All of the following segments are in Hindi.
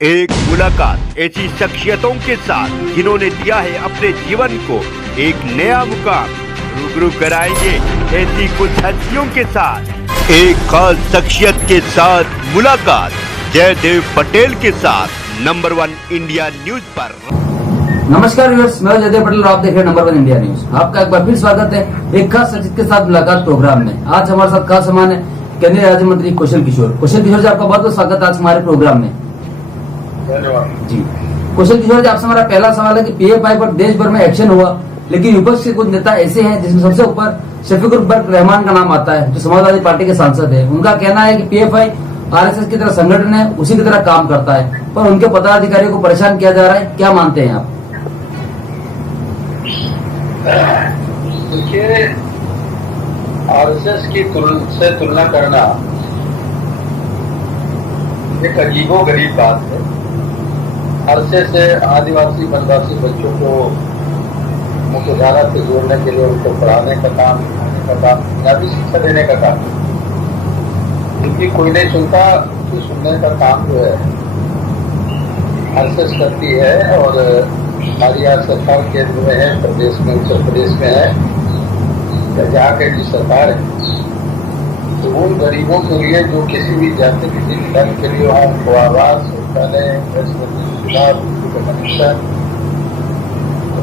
एक मुलाकात ऐसी शख्सियतों के साथ जिन्होंने दिया है अपने जीवन को एक नया मुकाम। रूबरू कराएंगे ऐसी कुछ हस्तियों के साथ एक खास शख्सियत के साथ मुलाकात जयदेव पटेल के साथ नंबर 1 इंडिया न्यूज पर। नमस्कार व्यूअर्स, मैं जयदेव पटेल और आप देख रहे हैं नंबर 1 इंडिया न्यूज। आपका एक बार फिर स्वागत है एक खास शख्सियत के साथ मुलाकात प्रोग्राम में। आज हमारे साथ खास मेहमान है केंद्रीय राज्य मंत्री कौशल किशोर जी। आपका बहुत बहुत स्वागत है आज हमारे प्रोग्राम में। धन्यवाद जी कौशल किशोर जी, आपसे हमारा पहला सवाल है कि पीएफआई पर देश भर में एक्शन हुआ, लेकिन विपक्ष के कुछ नेता ऐसे हैं जिसमें सबसे ऊपर शफीकुर रहमान का नाम आता है, जो समाजवादी पार्टी के सांसद है। उनका कहना है कि पीएफआई आरएसएस की तरह संगठन है, उसी की तरह काम करता है, पर उनके पदाधिकारियों को परेशान किया जा रहा है। क्या मानते हैं आप? देखिए, आरएसएस की से तुलना करना एक अजीबो गरीब बात है। आरएसएस से आदिवासी वनवासी बच्चों को मुख्यधारा से जोड़ने के लिए उनको पढ़ाने का काम, लिखाने का काम, बुनियादी शिक्षा देने का काम, क्योंकि कोई नहीं सुनता, तो सुनने का काम जो है आरएसएस करती है। और हमारी यहाँ सरकार केंद्र में है, प्रदेश में, उत्तर प्रदेश में है, जहाँ के भी सरकार है, तो उन गरीबों के लिए जो किसी भी जाति किसी भी धर्म के लिए वहाँ उनको आवास, शौचालय, कनेक्शन,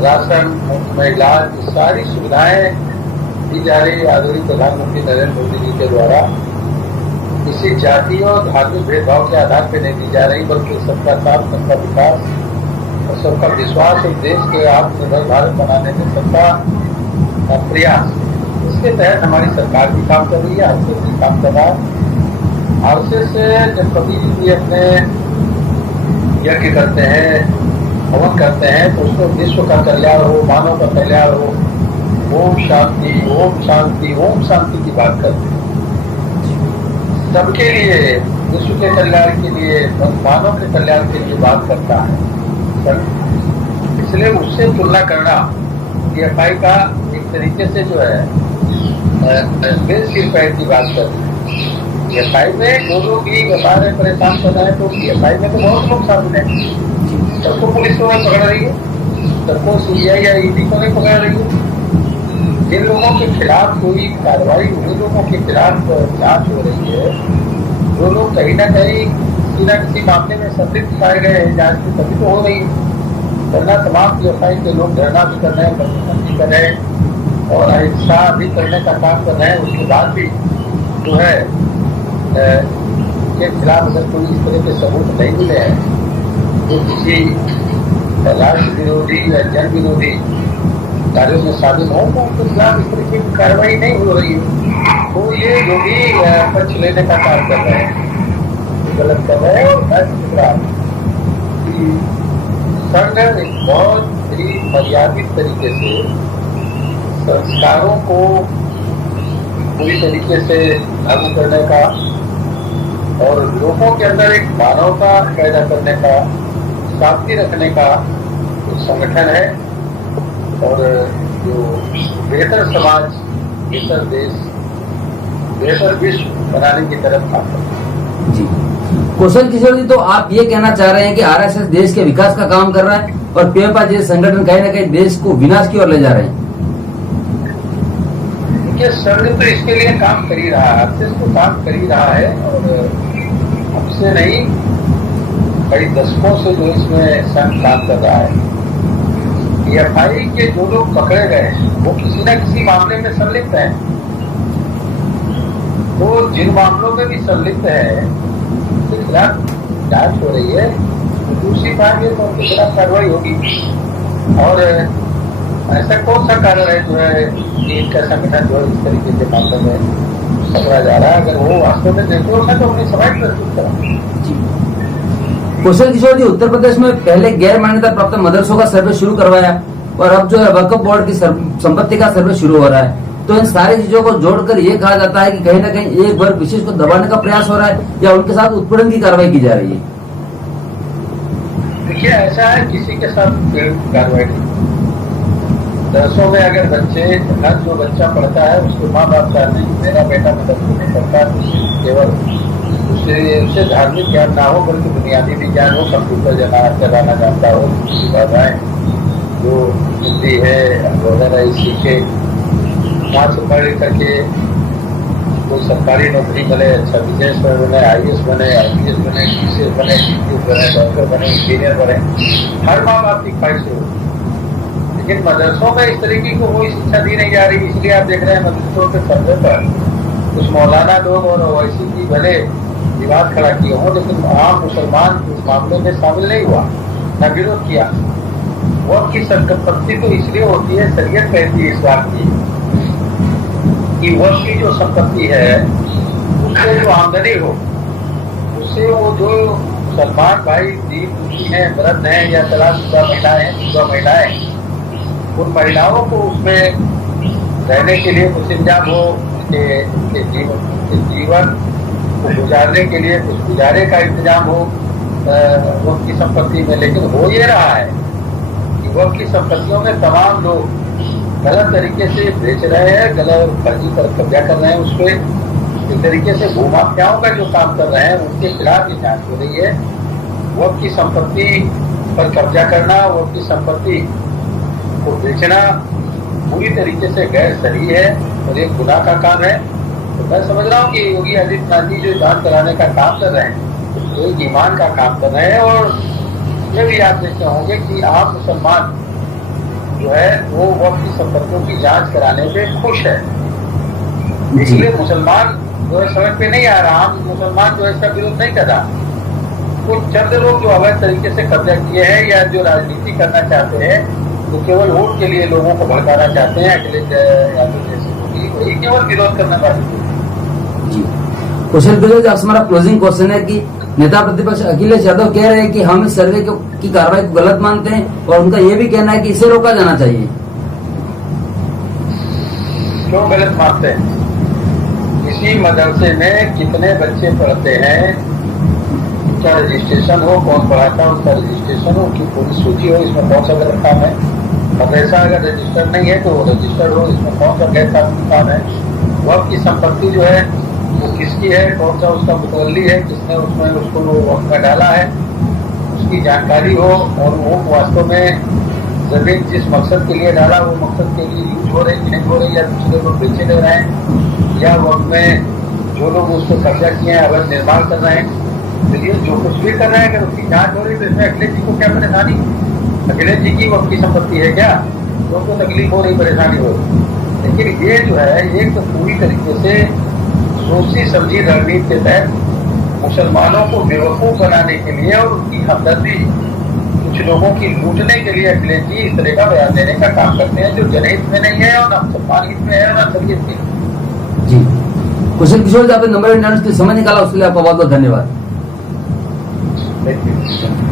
राशन, मुफ्त में इलाज, सारी सुविधाएं दी जा रही आदरणीय प्रधानमंत्री नरेंद्र मोदी जी के द्वारा। किसी जाति और धार्मिक भेदभाव के आधार पर नहीं दी जा रही, बल्कि सबका साथ, सबका विकास और सबका विश्वास और देश के आत्मनिर्भर भारत बनाने में सबका प्रयास, इसके तहत हमारी सरकार भी काम कर रही है, आरएसएस भी काम कर रहा है। आरएसएस जब कभी भी अपने यज्ञ करते हैं, हवन करते हैं, तो उसको विश्व का कल्याण हो, मानव का कल्याण हो, ओम शांति, ओम शांति, ओम शांति की बात करते हैं। सबके लिए, विश्व के कल्याण के लिए, मानव के कल्याण के लिए बात करता है। इसलिए उससे तुलना करना पीएफआई का एक तरीके से जो है देश की पैर की बात कर रहे हैं। पीएफआई में जो लोग भी व्यापार में परेशान कर रहे हैं, तो पीएफआई में तो बहुत लोग सामने हैं। सबको पुलिस को नहीं पकड़ रही है, सबको सीबीआई या ईडी को नहीं पकड़ रही है। जिन लोगों के खिलाफ कोई कार्रवाई, उन लोगों के खिलाफ जांच हो रही है, जो लोग कहीं ना कहीं किसी न किसी मामले में संदिग्ध पाए गए हैं, जांच में तभी तो हो रही है। वरना तमाम पीएफआई के लोग धरना भी कर रहे हैं, प्रदर्शन भी कर रहे हैं और अहिंसा भी करने का काम कर रहे हैं। उसके बाद भी जो है के खिलाफ अगर कोई इस तरह के सबूत नहीं मिले हैं, जो किसी राष्ट्र विरोधी या जन विरोधी कार्यों में शामिल हो, तो उनके खिलाफ इस तरह की कार्रवाई नहीं हो रही है। तो ये जो भी पक्ष लेने का काम कर रहे हैं, गलत कर रहे हैं। और संघ एक बहुत ही मर्यादित तरीके से संस्कारों को पूरी तरीके से लागू करने का और लोगों के अंदर एक मानवता पैदा करने का, शांति रखने का एक संगठन है। और जो बेहतर समाज, बेहतर देश, बेहतर विश्व बनाने की तरफ काम करता है। जी कौशल किशोर जी, तो आप ये कहना चाह रहे हैं कि आरएसएस देश के विकास का काम कर रहा है और पीएफआई जैसे संगठन कहीं न कहीं देश को विनाश की ओर ले जा रहे हैं? संघ तो इसके लिए काम कर ही रहा है, आरएसएस तो काम कर ही रहा है। और हमसे नहीं, कई दशकों से जो इसमें संघ काम कर रहा है। पीएफआई के जो लोग पकड़े गए वो किसी न किसी मामले में संलिप्त हैं, तो जिन मामलों में भी संलिप्त है उसके खिलाफ जांच हो रही है। दूसरी बात ये, तो उनके खिलाफ कार्रवाई होगी। और ऐसा कौन सा कारण है जो है इनका संगठन जो इस तरीके के मामले में पकड़ा जा रहा है? अगर वो वास्तव में देखो ना, तो अपनी सवाल प्रस्तुत करें। कौशल किशोर जी, उत्तर प्रदेश में पहले गैर मान्यता प्राप्त मदरसों का सर्वे शुरू करवाया और अब जो है वक्फ बोर्ड की संपत्ति का सर्वे शुरू हो रहा है। तो इन सारी चीजों को जोड़कर ये कहा जाता है कि कहीं ना कहीं एक वर्ग विशेष को दबाने का प्रयास हो रहा है या उनके साथ उत्पीड़न की कार्रवाई की जा रही है। देखिए, ऐसा है, किसी के साथ कार्रवाई नहीं। दरसों में अगर बच्चे, हर जो बच्चा पढ़ता है उसके माँ बाप चाहते हैं कि मेरा बेटा मदरसे में पढ़ता है, केवल उसे धार्मिक ज्ञान ना हो बल्कि बुनियादी भी ज्ञान हो, कंप्यूटर चलाना जानता हो, भाषाएं जो हिंदी है वगैरह सीखे, वहाँ से पढ़ करके कोई सरकारी नौकरी मिले, अच्छा बिजनेसमैन बने, IAS बने, IPS बने, TCS बने, TCS बने, डॉक्टर बने, इंजीनियर बने, हर माँ बाप की ख्वाहिश हो। लेकिन मदरसों में इस तरीके की कोई शिक्षा दी नहीं जा रही, इसलिए आप देख रहे हैं मदरसों के पर्दे पर कुछ मौलाना लोग और ओवैसी की भले विवाद खड़ा किए हों, लेकिन आम मुसलमान इस मामले में शामिल नहीं हुआ, न विरोध किया। वक्त की संपत्ति तो इसलिए होती है, शरीयत कहती है इस बात की कि वक्त की जो संपत्ति है उससे जो आमदनी हो, उससे वो जो मुसलमान भाई दीन दुखी हैं, व्रत हैं या तलाकशुदा महिलाएं, उन महिलाओं को उसमें रहने के लिए कुछ इंतजाम हो, उनके जीवन को गुजारने के लिए कुछ गुजारे का इंतजाम हो वक्त की संपत्ति में। लेकिन हो ये रहा है कि वक्त की संपत्तियों में तमाम लोग गलत तरीके से बेच रहे हैं, गलत फर्जी पर कब्जा कर रहे हैं, उस पर एक तरीके से भूमाफियाओं का जो काम कर रहे हैं उनके खिलाफ ये जांच हो रही है। वक्त की संपत्ति पर कब्जा करना, वक्त की संपत्ति को बेचना पूरी तरीके से गैर सही है और एक गुनाह का काम है। तो मैं समझ रहा हूँ कि योगी आदित्यनाथ जी जो जांच कराने का काम कर रहे हैं तो एक ईमान का काम कर रहे हैं। और ये भी आप देखते होंगे कि आम मुसलमान जो है वो वक्त की संपत्तियों की जांच कराने पे खुश है, इसलिए मुसलमान जो है समझ पे नहीं आ रहा, आम मुसलमान जो है इसका विरोध नहीं कर रहा। कुछ चंद लोग जो अवैध तरीके से कब्जा किए हैं या जो राजनीति करना चाहते हैं, तो केवल वोट के लिए लोगों को भड़काना चाहते हैं, अखिलेश यादव जैसे वही केवल विरोध करने वाले। कुशल बिलोज, आपसे हमारा क्लोजिंग क्वेश्चन है कि नेता प्रतिपक्ष अखिलेश यादव कह रहे हैं कि हम इस सर्वे की कार्रवाई को गलत मानते हैं और उनका ये भी कहना है कि इसे रोका जाना चाहिए। क्यों गलत मानते हैं? इसी मदरसे में कितने बच्चे पढ़ते हैं, उनका रजिस्ट्रेशन हो, कौन पढ़ाता है उसका रजिस्ट्रेशन हो, उनकी पूरी सूची हो, इसमें कौन सा गलत काम है। मदरसा अगर रजिस्टर्ड नहीं है तो वो रजिस्टर्ड हो, इसमें कौन सा गैर कानूनी काम है। वक्त की संपत्ति जो है वो किसकी है, कौन सा उसका मुतवल्ली है, किसने उसमें उसको वक्त में डाला है, उसकी जानकारी हो और वो वास्तव में जमीन जिस मकसद के लिए डाला वो मकसद के लिए यूज हो रही कि नहीं हो रही, या दूसरे लोग बेचे ले रहे हैं, या वक्त में जो लोग उसको कब्जा किए हैं अवैध निर्माण कर रहे हैं। तो ये जो कुछ भी कर रहे हैं अगर उसकी जांच हो रही तो इसमें अखिलेश जी को क्या परेशानी? अखिलेश जी की वक्त की संपत्ति है क्या? लोगों को तकलीफ हो रही, परेशानी हो रही। लेकिन ये जो है एक तो पूरी तरीके से सोची समझी रणनीति के तहत मुसलमानों को बेवकूफ बनाने के लिए और उनकी हमदर्दी कुछ लोगों की लूटने के लिए अखिलेश जी इस तरह का बयान देने का काम करते हैं जो जनहित में नहीं है और न मुसलमान हित में है और न शरीयत में। जी कुशल किशोर जी, आपने नंबर इंटरनेट से समय निकाला, उसके लिए आपका बहुत बहुत धन्यवाद। Thank you.